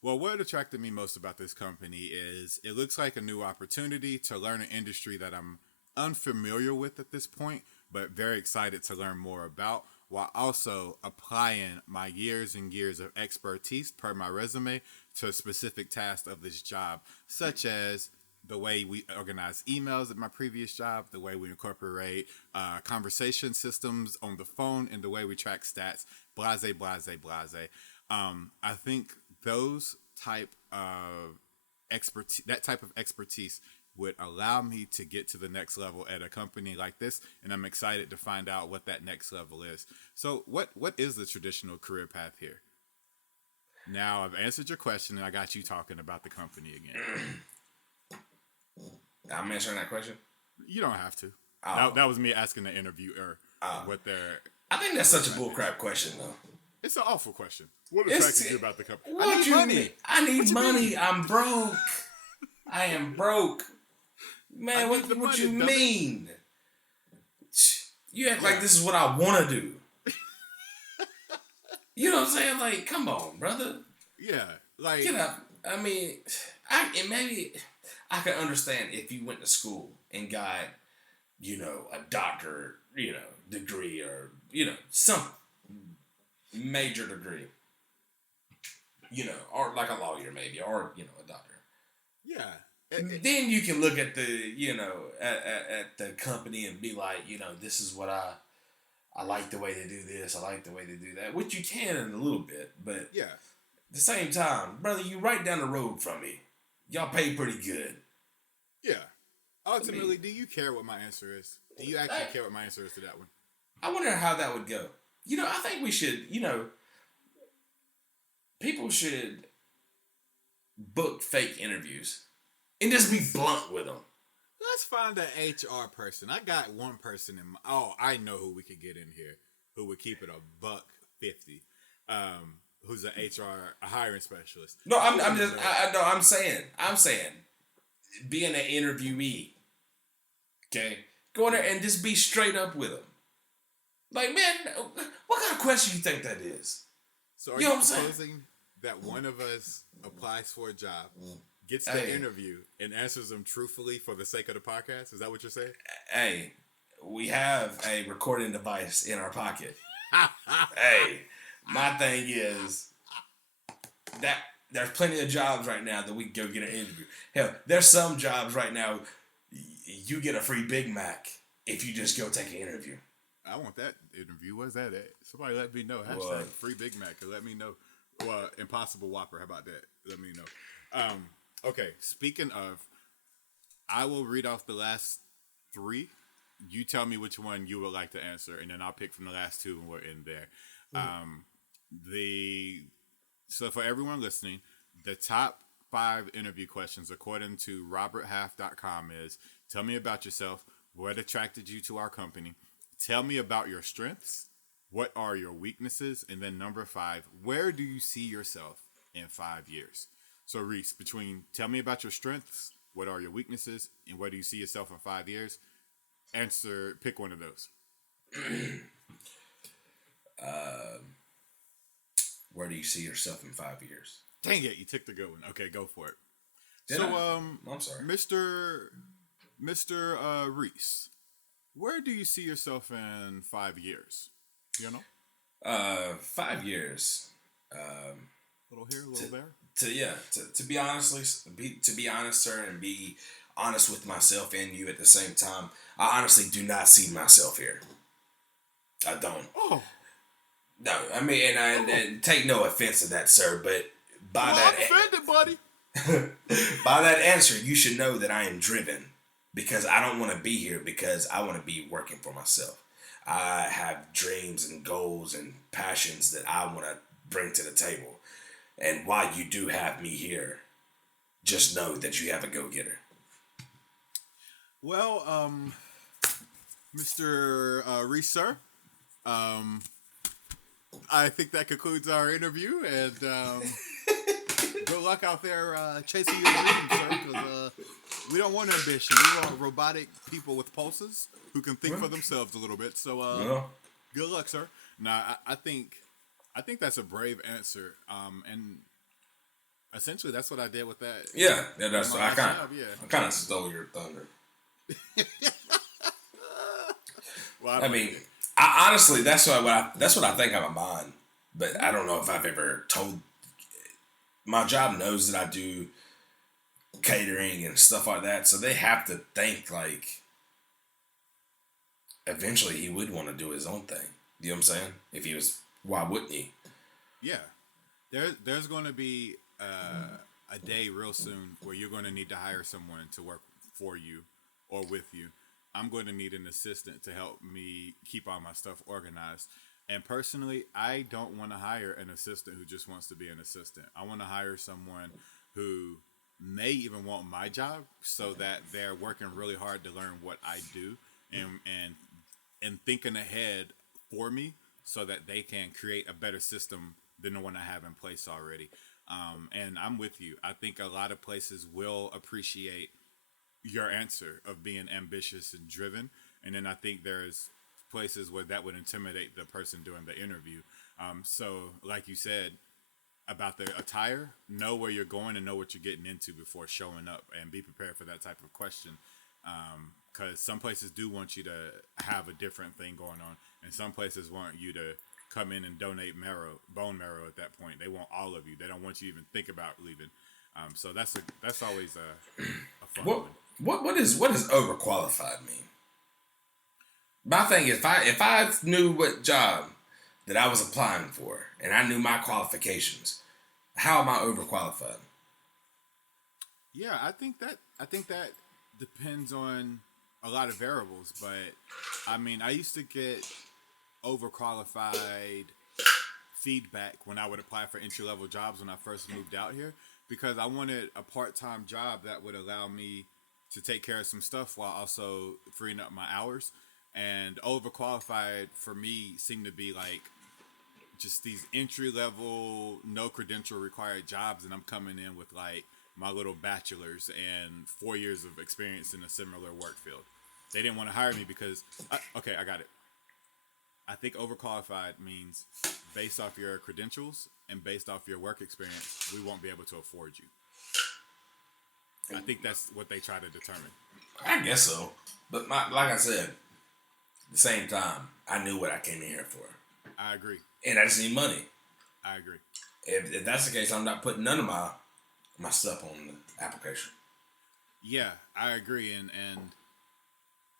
Well, what attracted me most about this company is it looks like a new opportunity to learn an industry that I'm unfamiliar with at this point, but very excited to learn more about, while also applying my years and years of expertise per my resume to a specific task of this job, such as the way we organize emails at my previous job, the way we incorporate conversation systems on the phone, and the way we track stats, blase, blase, blase. I think those type of expertise, that type of expertise would allow me to get to the next level at a company like this, and I'm excited to find out what that next level is. So what is the traditional career path here? Now I've answered your question, and I got you talking about the company again. I'm answering that question? You don't have to. That was me asking the interviewer what their... I think that's such a bullcrap question, though. It's an awful question. What attracted you about the company? What I need money. I need money. I'm broke. I am broke. Man, what you mean? You act like this is what I want to do. You know what I'm saying? Like, come on, brother. Yeah, like... You know, I mean, maybe I can understand if you went to school and got, you know, a doctor, you know, degree or, you know, some major degree. You know, or like a lawyer maybe, or, you know, a doctor. Yeah. Then you can look at the, you know, at the company and be like, you know, this is what I like the way they do this. I like the way they do that, which you can in a little bit, but yeah, at the same time, brother, you right down the road from me. Y'all pay pretty good. Yeah. Ultimately, do you care what my answer is? Do you actually care what my answer is to that one? I wonder how that would go. You know, I think we should, you know, people should book fake interviews. And just be blunt with them. Let's find an HR person. I got one person in my... Oh, I know who we could get in here. Who would keep it $150. Who's an HR, a hiring specialist. No, I'm saying, being an interviewee. Okay? Go in there and just be straight up with them. Like, man, what kind of question you think that is? So are you supposing that one of us applies for a job, gets the interview, and answers them truthfully for the sake of the podcast? Is that what you're saying? Hey, we have a recording device in our pocket. Hey, my thing is that there's plenty of jobs right now that we can go get an interview. Hell, there's some jobs right now you get a free Big Mac if you just go take an interview. I want that interview. Where's that at? Somebody let me know. Hashtag free Big Mac. Let me know. Well, Impossible Whopper. How about that? Let me know. Okay, speaking of, I will read off the last 3. You tell me which one you would like to answer, and then I'll pick from the last 2 and we're in there. So for everyone listening, the top 5 interview questions according to roberthalf.com is: tell me about yourself, what attracted you to our company, tell me about your strengths, what are your weaknesses, and then number 5, where do you see yourself in 5 years? So Reese, between tell me about your strengths, what are your weaknesses, and where do you see yourself in 5 years, pick one of those. Where do you see yourself in 5 years? Dang it, you took the good one. Okay, go for it. I'm sorry. Mr. Reese, where do you see yourself in 5 years? You know? 5 years. Little here, little there. To be honest, sir, and be honest with myself and you at the same time, I honestly do not see myself here. I don't. Oh. No, I mean, and take no offense to that, sir, but by I'm offended, buddy. by that answer, you should know that I am driven because I don't want to be here because I want to be working for myself. I have dreams and goals and passions that I want to bring to the table. And while you do have me here, just know that you have a go-getter. Well, Mr. Reese, sir, I think that concludes our interview, and good luck out there chasing your dreams, sir, because we don't want ambition. We want robotic people with pulses who can think for themselves a little bit. So, good luck, sir. Now, I think that's a brave answer, and essentially that's what I did with that. Yeah, that's I kind of stole your thunder. Well, I mean, I honestly, that's what I think on my mind. But I don't know if I've ever told. My job knows that I do catering and stuff like that, so they have to think like. Eventually, he would want to do his own thing. You know what I'm saying? If he was, why wouldn't he? Yeah, there's going to be a day real soon where you're going to need to hire someone to work for you or with you. I'm going to need an assistant to help me keep all my stuff organized. And personally, I don't want to hire an assistant who just wants to be an assistant. I want to hire someone who may even want my job so that they're working really hard to learn what I do and thinking ahead for me so that they can create a better system than the one I have in place already. And I'm with you. I think a lot of places will appreciate your answer of being ambitious and driven. And then I think there's places where that would intimidate the person doing the interview. So like you said about the attire, know where you're going and know what you're getting into before showing up and be prepared for that type of question. Because some places do want you to have a different thing going on, and some places want you to come in and donate bone marrow at that point. They want all of you. They don't want you to even think about leaving. So that's always a fun one. What does overqualified mean? My thing is, if I knew what job that I was applying for and I knew my qualifications, how am I overqualified? Yeah, I think that depends on a lot of variables, but I mean, I used to get overqualified feedback when I would apply for entry-level jobs when I first moved out here because I wanted a part-time job that would allow me to take care of some stuff while also freeing up my hours. And overqualified for me seemed to be like just these entry-level, no credential required jobs, and I'm coming in with like my little bachelor's and 4 years of experience in a similar work field. They didn't want to hire me because, I got it. I think overqualified means based off your credentials and based off your work experience, we won't be able to afford you. I think that's what they try to determine. I guess so. But like I said, at the same time, I knew what I came in here for. I agree. And I just need money. I agree. If that's the case, I'm not putting none of my stuff on the application. Yeah, I agree. And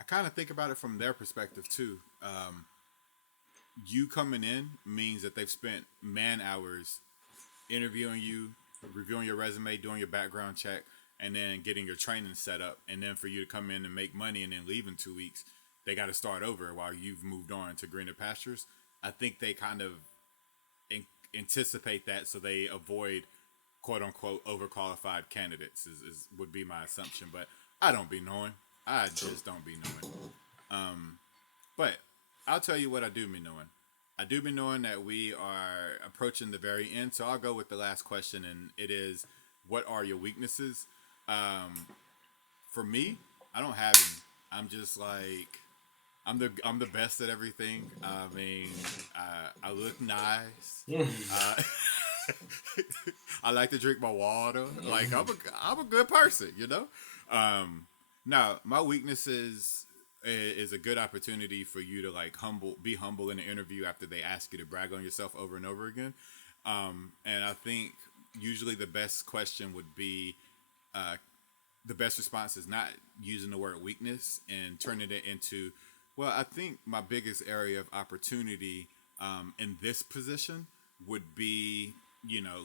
I kind of think about it from their perspective too. You coming in means that they've spent man hours interviewing you, reviewing your resume, doing your background check, and then getting your training set up. And then for you to come in and make money and then leave in 2 weeks, they got to start over while you've moved on to greener pastures. I think they kind of anticipate that so they avoid quote unquote overqualified candidates would be my assumption. But I don't be knowing. I just don't be knowing. But I'll tell you what I do be knowing. I do be knowing that we are approaching the very end. So I'll go with the last question, and it is, what are your weaknesses? For me, I don't have any. I'm just like, I'm the best at everything. I mean, I look nice. I like to drink my water. Like I'm a good person, you know. Now my weaknesses is a good opportunity for you to like be humble in an interview after they ask you to brag on yourself over and over again. And I think usually the best question would be, the best response is not using the word weakness and turning it into, well, I think my biggest area of opportunity in this position would be,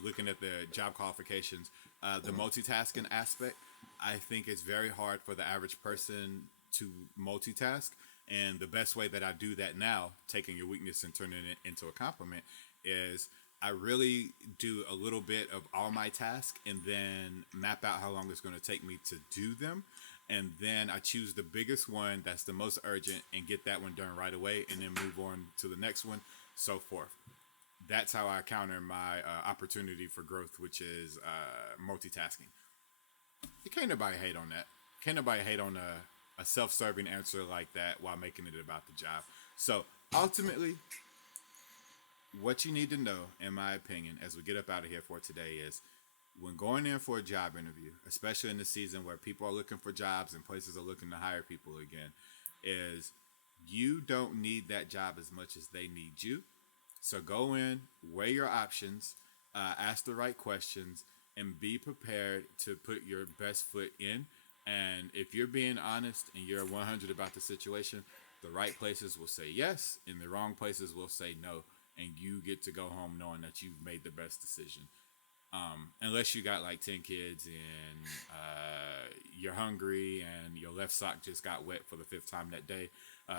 looking at the job qualifications, the multitasking aspect. I think it's very hard for the average person to multitask. And the best way that I do that now, taking your weakness and turning it into a compliment, is I really do a little bit of all my tasks and then map out how long it's going to take me to do them. And then I choose the biggest one that's the most urgent and get that one done right away and then move on to the next one, so forth. That's how I counter my opportunity for growth, which is multitasking. Can't nobody hate on that. Can't nobody hate on a self-serving answer like that while making it about the job. So ultimately, what you need to know, in my opinion, as we get up out of here for today is when going in for a job interview, especially in the season where people are looking for jobs and places are looking to hire people again, is you don't need that job as much as they need you. So go in, weigh your options, ask the right questions, and be prepared to put your best foot in. And if you're being honest and you're 100 about the situation, the right places will say yes, and the wrong places will say no. And you get to go home knowing that you've made the best decision. Unless you got like 10 kids and you're hungry and your left sock just got wet for the 5th time that day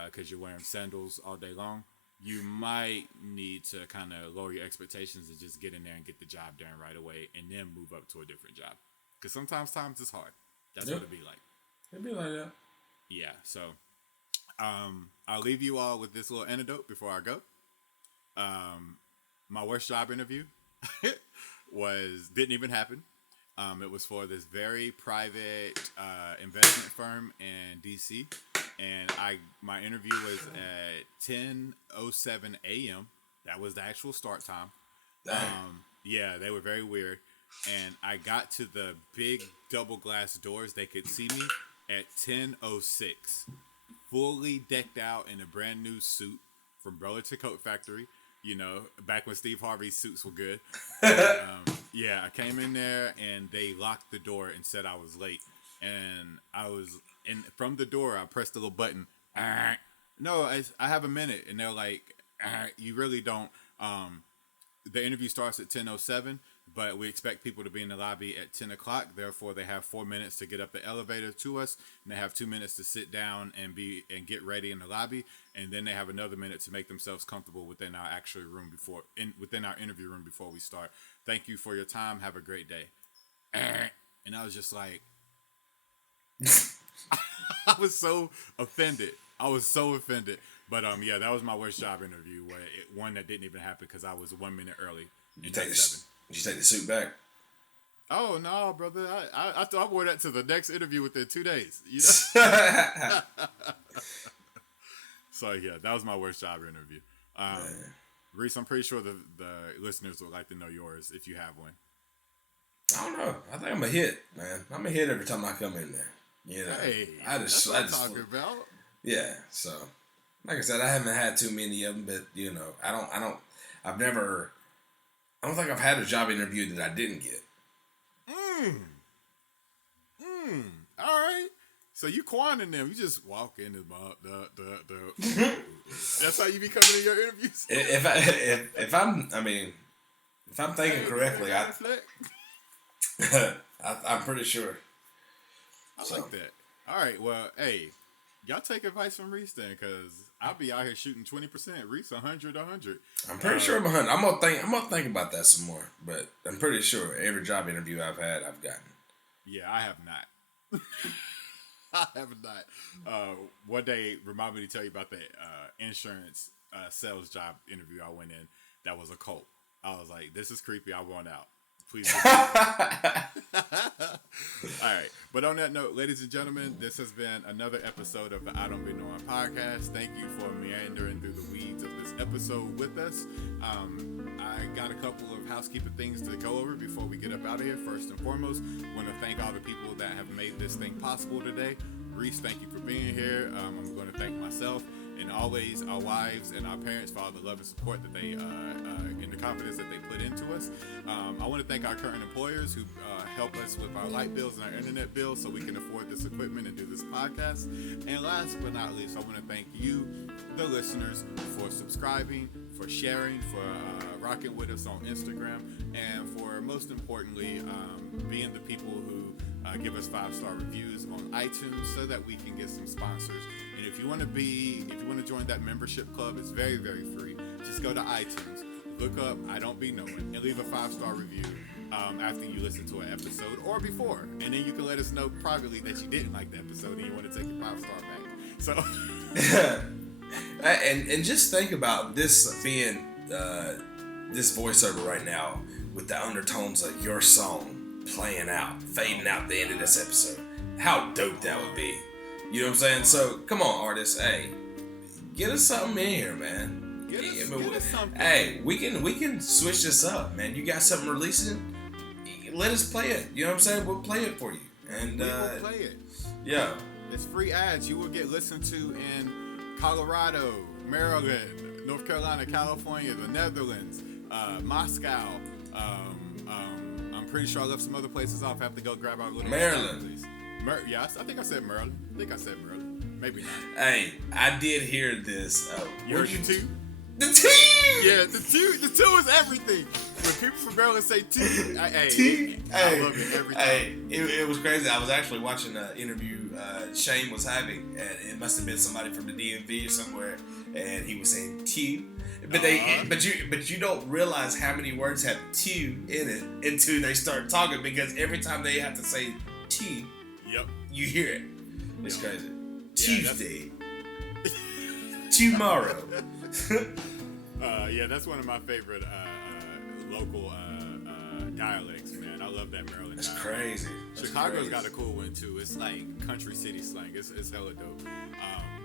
because you're wearing sandals all day long, you might need to kind of lower your expectations and just get in there and get the job done right away and then move up to a different job. Because sometimes times it's hard. That's what it'd be like. It'd be like that. Yeah, so I'll leave you all with this little anecdote before I go. My worst job interview didn't even happen. It was for this very private investment firm in DC, and my interview was at 10:07 a.m. That was the actual start time. Yeah, they were very weird, and I got to the big double glass doors. They could see me at 10:06, fully decked out in a brand new suit from Burlington Coat Factory. Back when Steve Harvey's suits were good. Yeah, I came in there and they locked the door and said I was late. And from the door, I pressed the little button. No, I have a minute. And they're like, you really don't. The interview starts at 10:07, but we expect people to be in the lobby at 10 o'clock. Therefore, they have 4 minutes to get up the elevator to us, and they have 2 minutes to sit down and get ready in the lobby, and then they have another minute to make themselves comfortable within our actual room within our interview room before we start. Thank you for your time. Have a great day. And I was just like, I was so offended. But yeah, that was my worst job interview. One that didn't even happen because I was 1 minute early. Did you take the suit back? Oh no, brother! I wore that to the next interview within 2 days. So yeah, that was my worst job interview. Reese, I'm pretty sure the listeners would like to know yours if you have one. I don't know. I think I'm a hit, man. I'm a hit every time I come in there. Hey, that's what I'm talking about. Yeah, so like I said, I haven't had too many of them, but I don't think I've had a job interview that I didn't get. All right. So you quanting them. You just walk in the That's how you be coming in your interviews? If I'm thinking correctly, I'm pretty sure. I like that. All right. Well, hey, y'all take advice from Reese then, because I'll be out here shooting 20%. Reese 100. I'm pretty sure I'm 100. I'm gonna think about that some more, but I'm pretty sure every job interview I've had, I've gotten. Yeah, I have not. I have not. One day, remind me to tell you about the insurance sales job interview I went in. That was a cult. I was like, this is creepy. I want out. Please. All right. But on that note, ladies and gentlemen, this has been another episode of the I Don't Beknowing podcast. Thank you for meandering through the weeds of this episode with us. I got a couple of housekeeping things to go over before we get up out of here. First and foremost, I want to thank all the people that have made this thing possible today. Reese, thank you for being here. I'm going to thank myself. and always our wives and our parents for all the love and support that they and the confidence that they put into us. I want to thank our current employers who help us with our light bills and our internet bills so we can afford this equipment and do this podcast. And last but not least, I want to thank you, the listeners, for subscribing, for sharing, for rocking with us on Instagram, and for most importantly, being the people who give us 5-star reviews on iTunes so that we can get some sponsors. And if you want to join that membership club, it's very, very free. Just go to iTunes, look up idon'tbeknowing, and leave a 5-star review after you listen to an episode or before. And then you can let us know privately that you didn't like the episode and you want to take your 5-star back. So and just think about this being this voiceover right now with the undertones of your song playing out, fading out the end of this episode. How dope that would be. You know what I'm saying? So come on, artists. Hey, get us something in here, man. Get us something. Hey, we can switch this up, man. You got something releasing? Let us play it. You know what I'm saying? We'll play it for you. And we will play it. Yeah. It's free ads. You will get listened to in Colorado, Maryland, North Carolina, California, the Netherlands, Moscow. I'm pretty sure I left some other places off. I have to go grab our little Maryland. Yes, I think I said Maryland. Maybe not. Hey, I did hear this. You heard the two? The two! Yeah, the two is everything. When people from Maryland say two, I love it every time. Hey, it was crazy. I was actually watching an interview Shane was having, and it must have been somebody from the DMV or somewhere, and he was saying two. But you don't realize how many words have two in it until they start talking, because every time they have to say two, yep, you hear it. It's crazy. Yeah, Tuesday. Tomorrow. Yeah, that's one of my favorite local dialects, man. I love that Maryland. That's dialect. crazy. Chicago's got a cool one too. It's like country city slang. It's hella dope.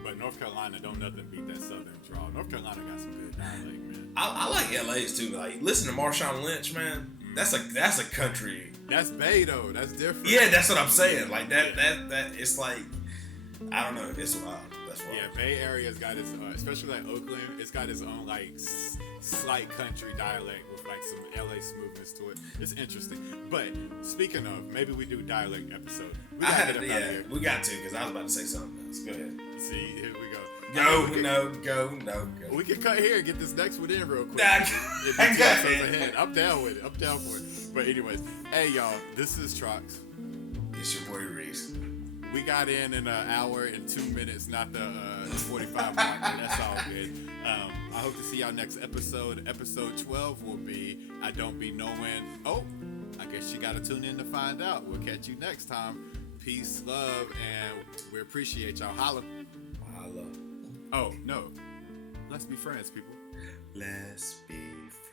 But North Carolina, don't nothing beat that southern drawl. North Carolina got some good dialect, man. I like LA's too. Like, listen to Marshawn Lynch, man. That's a country. That's Bay though. That's different. Yeah, that's what I'm saying. Like that it's like, I don't know. It's wild. That's wild. Yeah, Bay Area's got its, especially like Oakland, it's got its own like slight country dialect with like some LA smoothness to it. It's interesting. But speaking of, maybe we do dialect episode. We got to get up out of here. We got to, because I was about to say something else. Go ahead. See, here we go. Go. We can cut here and get this next one in real quick. I'm down with it. I'm down for it. But anyways, hey y'all, this is Trox. It's your boy Reese. We got in an hour and 2 minutes, not the 45 mark, but that's all good. I hope to see y'all next episode. Episode 12 will be I Don't Be Knowing. Oh, I guess you got to tune in to find out. We'll catch you next time. Peace, love, and we appreciate y'all. Holla. Holla. Oh, no. Let's be friends, people. Let's be friends.